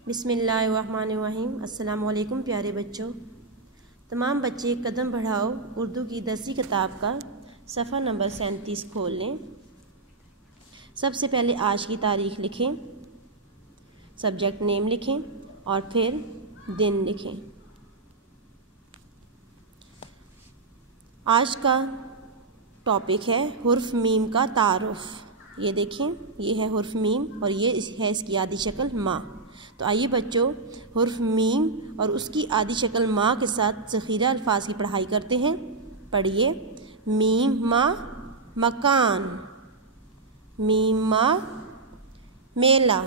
बिस्मिल्लाहिर्रहमानिर्रहीम। अस्सलाम वालेकुम प्यारे बच्चों। तमाम बच्चे कदम बढ़ाओ उर्दू की 10वीं किताब का सफ़ा नंबर 37 खोल लें। सबसे पहले आज की तारीख़ लिखें, सब्जेक्ट नेम लिखें और फिर दिन लिखें। आज का टॉपिक है हुर्फ मीम का तारुफ। ये देखें, ये है हुर्फ मीम और ये है इसकी आदि शक्ल माँ। तो आइए बच्चों, हुर्फ मीम और उसकी आदि शक्ल माँ के साथ ज़ख़ीरा अल्फाज की पढ़ाई करते हैं। पढ़िए। मीम माँ मकान, मीम माँ मेला,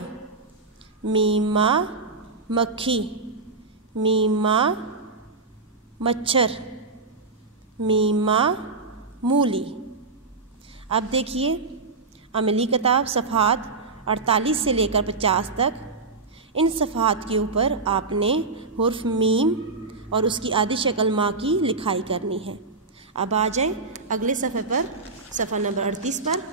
मीम माँ मक्खी, मीम माँ मच्छर, मीम माँ मूली। अब देखिए अमली किताब सफ़हात 48 से लेकर 50 तक, इन सफ़हात के ऊपर आपने हुर्फ मीम और उसकी आदि शक्ल माँ की लिखाई करनी है। अब आ जाए अगले सफ़े पर, सफ़ा नंबर 38 पर।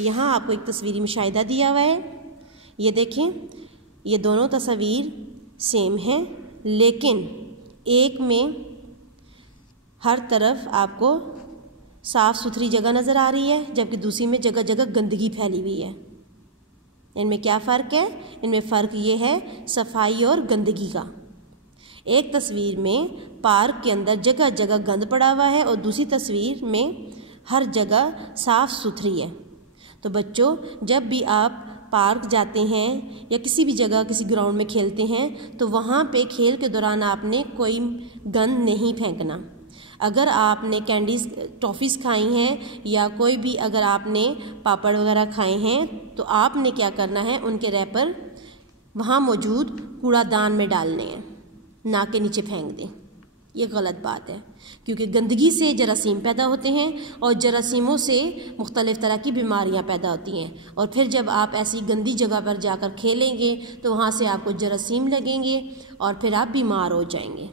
यहाँ आपको एक तस्वीरी मुशाहिदा दिया हुआ है। ये देखें, ये दोनों तस्वीर सेम हैं, लेकिन एक में हर तरफ आपको साफ़ सुथरी जगह नज़र आ रही है, जबकि दूसरी में जगह जगह गंदगी फैली हुई है। इनमें क्या फ़र्क है? इनमें फ़र्क ये है सफाई और गंदगी का। एक तस्वीर में पार्क के अंदर जगह जगह गंद पड़ा हुआ है और दूसरी तस्वीर में हर जगह साफ़ सुथरी है। तो बच्चों, जब भी आप पार्क जाते हैं या किसी भी जगह किसी ग्राउंड में खेलते हैं तो वहाँ पे खेल के दौरान आपने कोई गंद नहीं फेंकना। अगर आपने कैंडीज़ टॉफ़ीज़ खाई हैं या कोई भी अगर आपने पापड़ वगैरह खाए हैं तो आपने क्या करना है, उनके रैपर वहाँ मौजूद कूड़ादान में डालने हैं, नाक के नीचे फेंक दें। ये गलत बात है, क्योंकि गंदगी से जरासीम पैदा होते हैं और जरासीमों से मुख्तलिफ़ तरह की बीमारियाँ पैदा होती हैं। और फिर जब आप ऐसी गंदी जगह पर जाकर खेलेंगे तो वहाँ से आपको जरासीम लगेंगे और फिर आप बीमार हो जाएंगे।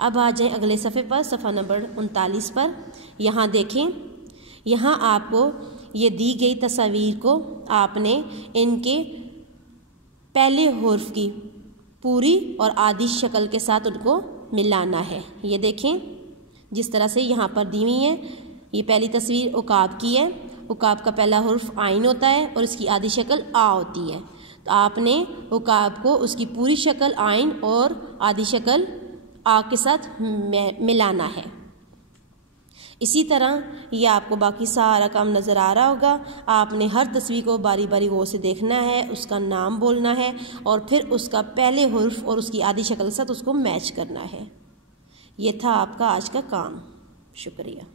अब आ जाएं अगले सफ़े पर, सफ़ा नंबर 39 पर। यहाँ देखें, यहाँ आपको ये दी गई तस्वीर को आपने इनके पहले हुर्फ की पूरी और आदि शक्ल के साथ उनको मिलाना है। ये देखें, जिस तरह से यहाँ पर दी हुई है। ये पहली तस्वीर उकाब की है। उकाब का पहला हुर्फ आइन होता है और इसकी आदि शक्ल आ होती है। तो आपने उकाब को उसकी पूरी शक्ल आइन और आदि शक्ल आ के साथ मिलाना है। इसी तरह ये आपको बाकी सारा काम नज़र आ रहा होगा। आपने हर तस्वीर को बारी बारी गौर से देखना है, उसका नाम बोलना है और फिर उसका पहले हुर्फ और उसकी आदि शक्ल के साथ उसको मैच करना है। ये था आपका आज का काम। शुक्रिया।